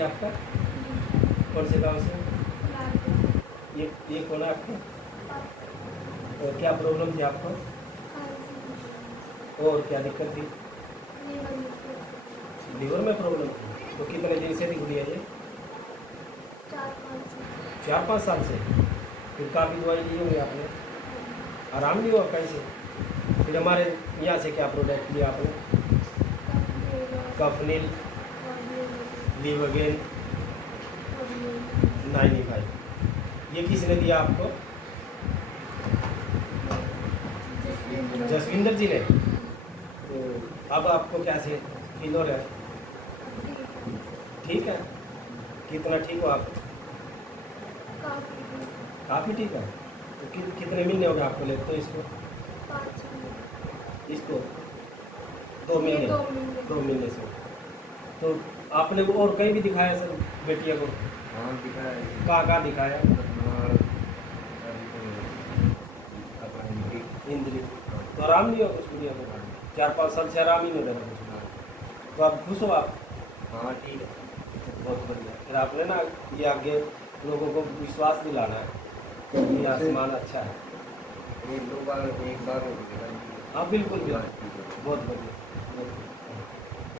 जी आपका? कौन से गांव से? ये कौन है आपके? और क्या प्रॉब्लम थी आपको? और क्या दिक्कत थी? लीवर में प्रॉब्लम थी। तो कितने दिन से दिख रही है ये? 4-5 साल से। फिर काफ़ी दवाई ली होंगी आपने, आराम नहीं हुआ कैसे? फिर हमारे यहाँ से क्या प्रोडक्ट लिया आपने? कफनील, लीवोगेन, 95। ये किसने दिया आपको? जसविंदर जी ने। तो अब आपको क्या से फील हो रहा है? ठीक है। कितना ठीक हो आप? काफ़ी ठीक है। तो कितने महीने हो गए आपको लेते हो इसको? इसको 2 महीने। 2 महीने से। तो आपने वो और कहीं भी दिखाया सर बेटिया को? हाँ दिखाया है। कहाँ दिखाया? और इंद्री। तो आराम नहीं हो कुछ भी? 4-5 साल से आराम ही नहीं लगा कुछ। तो आप खुश हो आप? हाँ ठीक है। बहुत बढ़िया। फिर आपने ना ये आगे लोगों को विश्वास दिलाना है कि ये आसमान अच्छा है। एक बार हो गया। हाँ बिल्कुल बिल्कुल। बहुत बढ़िया।